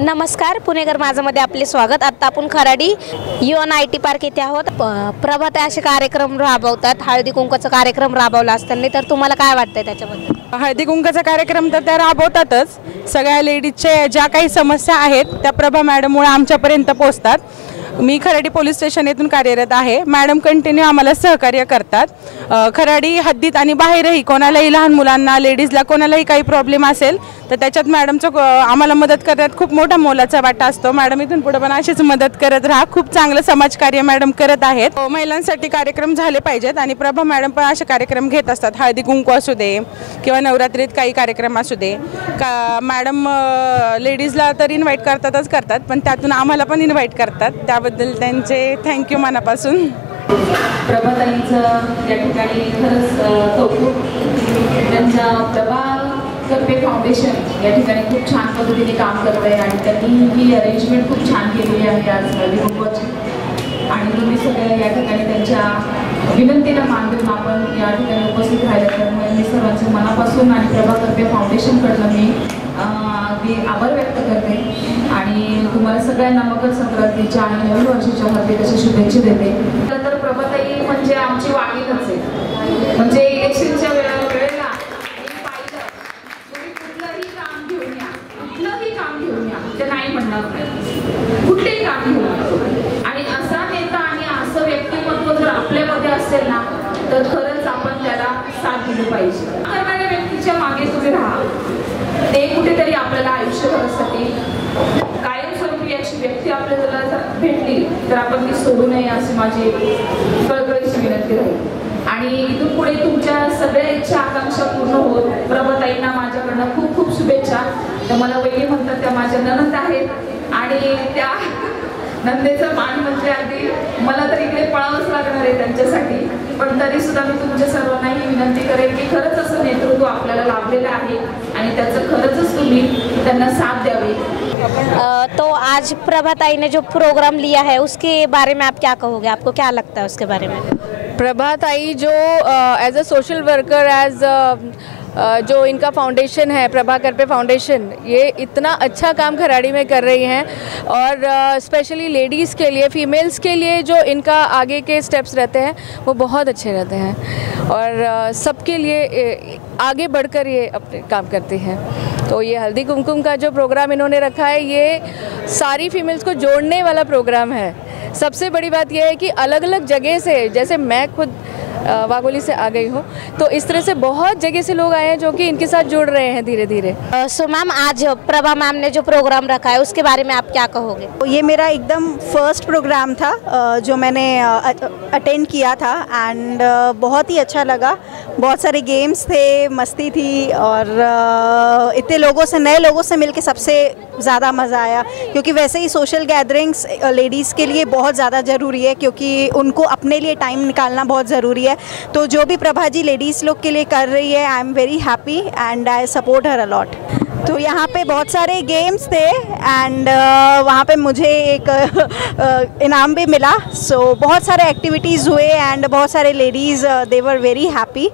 नमस्कार, पुणेकर माझामध्ये आपले स्वागत। आता आपण खराडी UNIT पार्क येथे आहोत। प्रभात असे कार्यक्रम राबवतात, हळदी कुंकूचा कार्यक्रम राबवला असताना, तर तुम्हाला काय वाटतंय त्याच्याबद्दल? हळदी कुंकूचा कार्यक्रम तर त्या राबवतातच। सगळ्या लेडीजच्या ज्या काही समस्या आहेत त्या प्रभा मॅडममुळे आमच्यापर्यंत पोहोचतात। मी खराडी पोलीस स्टेशन येथून कार्यरत आहे। मॅडम कंटिन्यू आम्हाला सहकार्य करतात। खराडी हद्दीत आणि बाहेरही कोणालाही, लहान मुलांना, लेडीजला कोणालाही काही प्रॉब्लेम असेल तर त्याच्यात मॅडमचं आम्हाला मदत करण्यात खूप मोठा मोलाचा वाटा असतो। मॅडम इथून पुढे पण अशीच मदत करत राहा। खूप चांगलं समाजकार्य मॅडम करत आहेत। महिलांसाठी कार्यक्रम झाले पाहिजेत आणि प्रभा मॅडम पण असे कार्यक्रम घेत असतात। हळदी कुंकू असू दे किंवा नवरात्रीत काही कार्यक्रम असू दे का, मॅडम लेडीजला तर इन्व्हाइट करतात, पण त्यातून आम्हाला पण इन्व्हाइट करतात। त्याबद्दल त्यांचे थँक्यू मनापासून। प्रभाताईंचं या ठिकाणी खरंच कौतुक। त्यांच्या प्रभा करपे फाउंडेशन या ठिकाणी खूप छान पद्धतीने काम करत आहे आणि त्यांनी ही अरेंजमेंट खूप छान केलेली आहे आज हळदी कुंकूची। आणि तुम्ही सगळे या ठिकाणी त्यांच्या विनंतीला मान देऊन आपण या ठिकाणी उपस्थित राहिले, त्यामुळे मी सर्वांचे मनापासून आणि प्रभा करपे फाउंडेशनकडनं मी आभार व्यक्त करते आणि तुम्हाला सगळ्यांना मकर संक्रांतीच्या आणि नवीन वर्षाच्या हार्दिक अशा शुभेच्छा देते। तर प्रभाताई म्हणजे आमची वाघीणच आहे। म्हणजे इलेक्शनच्या वेळेला तुम्ही कुठलंही काम घेऊन या, ते नाही म्हणणार नाही, कुठलेही काम घेऊन या। आणि असा नेता आणि असं व्यक्तिमत्व जर आपल्यामध्ये असेल ना, तर खरंच आपण त्याला साथ दिली पाहिजे। करणाऱ्या व्यक्तीच्या मागे तुम्ही राहा। ते कुठेतरी आपल्याला आयुष्यभरासाठी कायमस्वरूपी अशी व्यक्ती आपल्याला जर भेटली तर आपण ती सोडू नये अशी माझी कळकळीची विनंती राहील। आणि इथून पुढे तुमच्या सगळ्या इच्छा आकांक्षा पूर्ण होत। प्रभाताईंना माझ्याकडनं खूप खूप शुभेच्छा। त्या मला वहिनी म्हणतात, त्या माझ्या नणंद आहेत आणि त्या नंदेचं मान म्हणजे अगदी मला तर इकडे पळावंच लागणार आहे त्यांच्यासाठी, पण तरी सुद्धा मी तुमच्या सर्वांना ही विनंती करेन की खरंच असं नेतृत्व आपल्याला लाभलेलं आहे आणि त्याचं खरंच तुम्ही त्यांना साथ द्यावी। तो आज प्रभाताई ने जो प्रोग्राम लिया है उसके बारे में आप क्या कहोगे? आपको क्या लगता है उसके बारे में? प्रभाताई जो as a social worker, as जो इनका फाउंडेशन है प्रभा करपे फाउंडेशन, ये इतना अच्छा काम खराड़ी में कर रही हैं और स्पेशली लेडीज़ के लिए, फीमेल्स के लिए जो इनका आगे के स्टेप्स रहते हैं वो बहुत अच्छे रहते हैं और सबके लिए आगे बढ़कर ये अपने काम करती हैं। तो ये हल्दी कुमकुम का जो प्रोग्राम इन्होंने रखा है, ये सारी फीमेल्स को जोड़ने वाला प्रोग्राम है। सबसे बड़ी बात यह है कि अलग अलग जगह से, जैसे मैं खुद वाघोली से आ गई हूँ, तो इस तरह से बहुत जगह से लोग आए हैं जो कि इनके साथ जुड़ रहे हैं धीरे धीरे। सो मैम, आज प्रभा मैम ने जो प्रोग्राम रखा है उसके बारे में आप क्या कहोगे? ये मेरा एकदम फर्स्ट प्रोग्राम था जो मैंने अटेंड किया था एंड बहुत ही अच्छा लगा। बहुत सारे गेम्स थे, मस्ती थी और इतने लोगों से, नए लोगों से मिलके सबसे ज़्यादा मज़ा आया, क्योंकि वैसे ही सोशल गैदरिंग्स लेडीज़ के लिए बहुत ज़्यादा ज़रूरी है, क्योंकि उनको अपने लिए टाइम निकालना बहुत ज़रूरी है। तो जो भी प्रभा जी लेडीज़ लोग के लिए कर रही है, I am very happy and I support her a lot. तो यहाँ पे बहुत सारे गेम्स थे एंड वहाँ पे मुझे एक इनाम भी मिला। सो बहुत सारे एक्टिविटीज़ हुए एंड बहुत सारे ladies they were very happy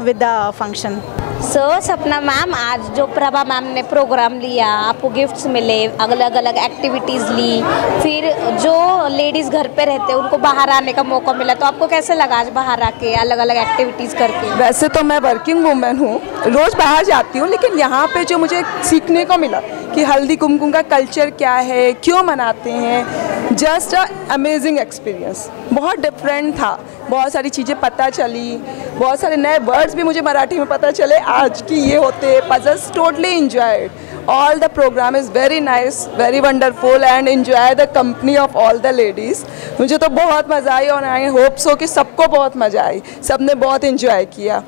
with the function. So Sapna ma'am, आज जो प्रभा मैम ने प्रोग्राम लिया, आपको गिफ्ट्स मिले, अलग अलग एक्टिविटीज़ ली, फिर जो लेडीज़ घर पे रहते हैं उनको बाहर आने का मौका मिला, तो आपको कैसे लगा आज बाहर आके अलग अलग एक्टिविटीज़ करके? वैसे तो मैं वर्किंग वूमेन हूँ, रोज़ बाहर जाती हूँ, लेकिन यहाँ पे जो मुझे सीखने को मिला कि हल्दी कुमकुम का कल्चर क्या है, क्यों मनाते हैं, जस्ट अ अमेजिंग एक्सपीरियंस। बहुत डिफरेंट था, बहुत सारी चीज़ें पता चली, बहुत सारे नए वर्ड्स भी मुझे मराठी में पता चले आज कि ये होते हैं। Puzzles totally enjoyed, all the program is very nice, very wonderful and enjoy the company of all the ladies। मुझे तो बहुत मज़ा आई और आई होप सो कि सबको बहुत मज़ा आई, सबने बहुत इंजॉय किया।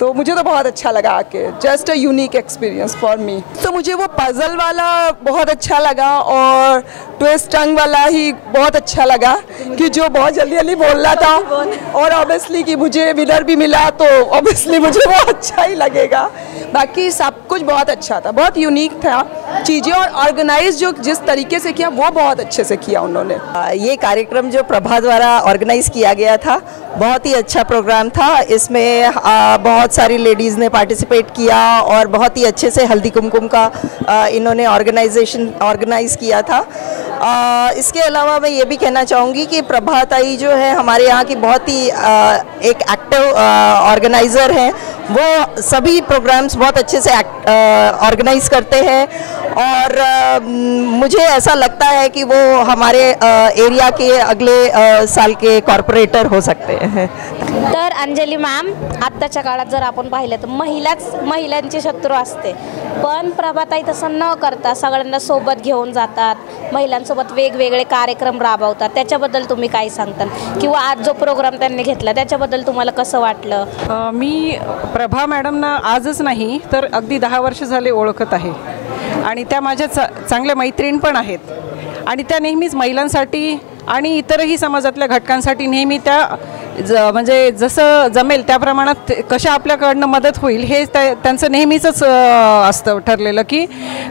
तो मुझे तो बहुत अच्छा लगा आके, just a unique experience for me. तो मुझे वो पज़ल वाला बहुत अच्छा लगा और ट्विस्ट टंग वाला ही बहुत अच्छा लगा कि जो बहुत जल्दी जल्दी बोल रहा था, और ऑब्वियसली कि मुझे विनर भी मिला तो ऑब्वियसली मुझे वो अच्छा ही लगेगा। बाकी सब कुछ बहुत अच्छा था, बहुत यूनिक था चीज़ें, और ऑर्गेनाइज जो जिस तरीके से किया वो बहुत अच्छे से किया उन्होंने। ये कार्यक्रम जो प्रभा द्वारा ऑर्गेनाइज किया गया था बहुत ही अच्छा प्रोग्राम था। इसमें बहुत बहुत सारी लेडीज़ ने पार्टिसिपेट किया और बहुत ही अच्छे से हल्दी कुमकुम का इन्होंने ऑर्गेनाइज़ किया था। इसके अलावा मैं ये भी कहना चाहूँगी कि प्रभाताई जो है हमारे यहाँ की बहुत ही एक एक्टिव ऑर्गेनाइज़र हैं। वो सभी प्रोग्राम्स बहुत अच्छे से ऑर्गेनाइज करते हैं और मुझे ऐसा लगता है कि वो हमारे एरिया के अगले साल के कॉर्पोरेटर हो सकते हैं। तर अंजली मॅम, आत्ताच्या काळात जर आपण पाहिलं तर महिलांची शत्रू असते, पण प्रभाताई तसं न करता सगळ्यांना सोबत घेऊन जातात, महिलांसोबत वेगवेगळे कार्यक्रम राबवतात। त्याच्याबद्दल तुम्ही काय सांगताल किंवा आज जो प्रोग्राम त्यांनी घेतला त्याच्याबद्दल तुम्हाला कसं वाटलं? मी प्रभा मॅडमना आजच नाही तर अगदी 10 वर्ष झाले ओळखत आहे आणि त्या माझ्या चांगल्या मैत्रीण पण आहेत आणि त्या नेहमीच महिलांसाठी आणि इतरही समाजातल्या घटकांसाठी नेहमी त्या म्हणजे जसं जमेल त्या प्रमाणात कशा आपल्याकडनं मदत होईल हे त्यांचं नेहमीच असतं ठरलेलं की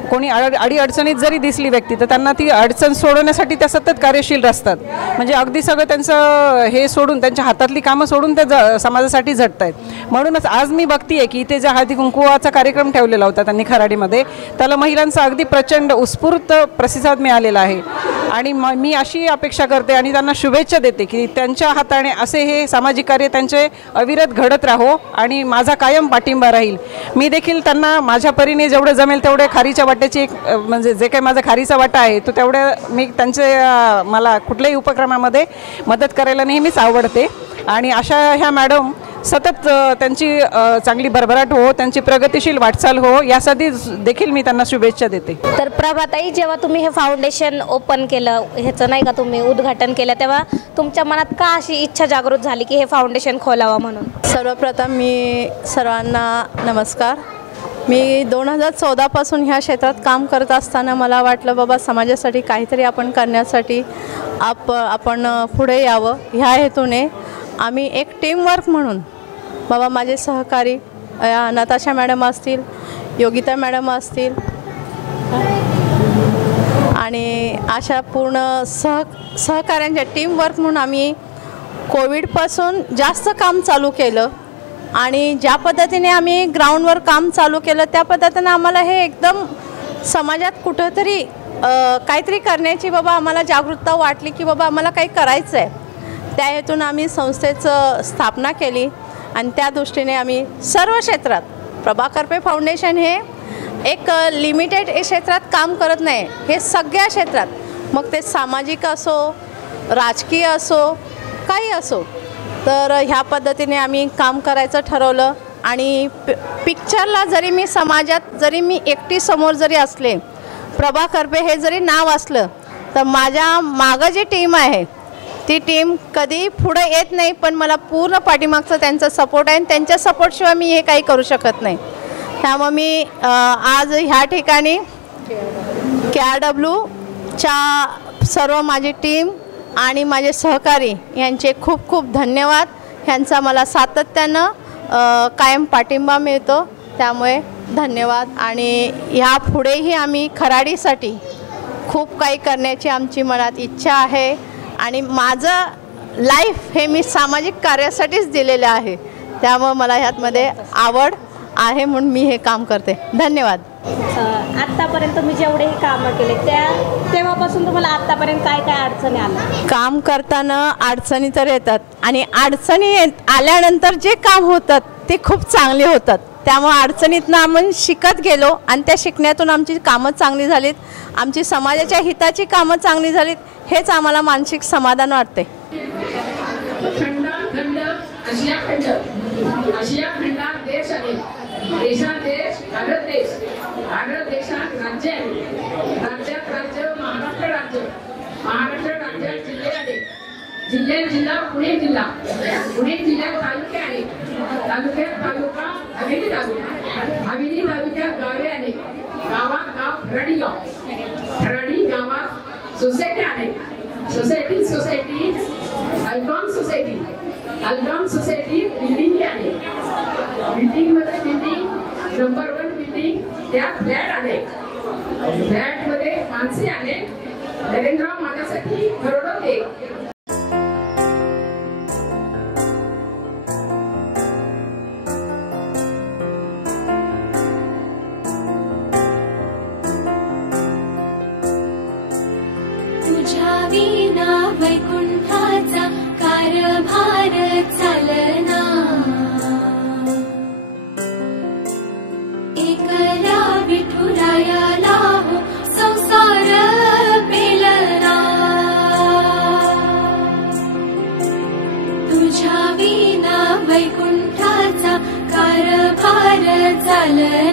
कोणी अडीअडचणीत जरी दिसली व्यक्ती तर त्यांना ती अडचण सोडवण्यासाठी त्या सतत कार्यशील असतात। म्हणजे अगदी सगळं त्यांचं हे सोडून त्यांच्या हातातली कामं सोडून त्या समाजासाठी झटत आहेत। म्हणूनच आज मी बघतीये की इथे ज्या हळदी कुंकवाचा कार्यक्रम ठेवलेला होता त्यांनी खराडीमध्ये त्याला महिलांचा अगदी प्रचंड उत्स्फूर्त प्रतिसाद मिळालेला आहे आणि मी अशी अपेक्षा करते आणि त्यांना शुभेच्छा देते की त्यांच्या हाताने असे हे सामाजिक कार्य त्यांचे अविरत घडत राहो आणि माझा कायम पाठिंबा राहील। मी देखील त्यांना माझ्या परीने जेवढे जमेल तेवढे खारीच्या वाट्याची म्हणजे जे काही माझा खारीचा वाटा आहे तो तेवढे मी त्यांचे मला कुठल्याही उपक्रमामध्ये मदत करायला नेहमीच आवडते आणि अशा ह्या मॅडम सतत त्यांची चांगली भरभराट हो, त्यांची प्रगतिशील वाटचाल हो यासाठी देखील मी त्यांना शुभेच्छा देते। तर प्रभाताई, जेव्हा तुम्ही हे फाउंडेशन ओपन केलं, ह्याचं नाही का तुम्ही उद्घाटन केलं, तेव्हा तुमच्या मनात का अशी इच्छा जागृत झाली की हे फाउंडेशन खोलावं म्हणून? सर्वप्रथम मी सर्वांना नमस्कार। मी 2014 पासून ह्या क्षेत्रात काम करत असताना मला वाटलं बाबा समाजासाठी काहीतरी आपण करण्यासाठी आपण पुढे यावं। ह्या हेतूने आम्ही एक टीमवर्क म्हणून बाबा माझे सहकारी नताशा मॅडम असतील, योगिता मॅडम असतील आणि अशा पूर्ण सहकाऱ्यांच्या टीमवर्क म्हणून आम्ही कोविडपासून जास्त काम चालू केलं आणि ज्या पद्धतीने आम्ही ग्राउंडवर काम चालू केलं त्या पद्धतीने आम्हाला हे एकदम समाजात कुठंतरी काहीतरी करण्याची बाबा आम्हाला जागरूकता वाटली की बाबा आम्हाला काही करायचं आहे। त्या हेतून आम्ही संस्थेचं स्थापना केली आणि त्या दृष्टीने आम्ही सर्व क्षेत्रात प्रभा करपे फाउंडेशन हे एक लिमिटेड क्षेत्रात काम करत नाही, हे सगळ्या क्षेत्रात, मग ते सामाजिक असो राजकीय असो काही असो, तर ह्या पद्धतीने आम्ही काम करायचं ठरवलं। आणि पिक्चरला जरी मी समाजात जरी मी एकटी समोर जरी असले, प्रभा करपे हे जरी नाव असलं तर माझ्या मागं जी टीम आहे ती टीम कधी पुढे येत नाही, पण मला पूर्ण पाठीमागचा त्यांचा सपोर्ट आहे आणि त्यांच्या सपोर्टशिवाय मी हे काही करू शकत नाही। त्यामुळे मी आज ह्या ठिकाणी KRWच्या सर्व माझी टीम आणि माझे सहकारी यांचे खूप खूप धन्यवाद। ह्यांचा मला सातत्यानं कायम पाठिंबा मिळतो, त्यामुळे धन्यवाद। आणि ह्यापुढेही आम्ही खराडीसाठी खूप काही करण्याची आमची मनात इच्छा आहे आणि माझं लाईफ हे मी सामाजिक कार्यासाठीच दिलेलं आहे, त्यामुळे मला ह्यातमध्ये आवड आहे म्हणून मी हे काम करते। धन्यवाद। आतापर्यंत तुम्ही जेवढे हे कामं केले तेव्हापासून तुम्हाला आतापर्यंत काय काय अडचणी आल्या? काम करताना अडचणी तर येतात आणि अडचणी आल्यानंतर जे काम होतात ते खूप चांगले होतात, त्यामुळे अडचणीतनं आम्ही शिकत गेलो आणि त्या शिकण्यातून आमची कामं चांगली झालीत, आमची समाजाच्या हिताची कामं चांगली झालीत, हेच आम्हाला मानसिक समाधान वाटते। आशिया खंडात देश आहे, देशात देश, भारत देश, भारत देशात राज्य आहे, राज्यात राज्य, महाराष्ट्र राज्य, महाराष्ट्र राज्यात जिल्हे आहे, जिल्ह्यात जिल्हा, पुणे जिल्हा, पुणे जिल्ह्यात तालुके आहे, तालुक्यात तालुका, हवेली तालुका, हवेली तालुक्यात गावे आहे, गावात गाव खराडी गाव, खराडी गावात सोसायटी आहे, सोसायटी अल्बॉन सोसायटी, अल्बॉन सोसायटी बिल्डिंग आहे, बिल्डिंग मध्ये बिल्डिंग नंबर 1 बिल्डिंग, त्यात फ्लॅट आहे, फ्लॅट मध्ये माणसे आहे, नरेंद्रराव माझ्यासाठी करोडो दे। झालंय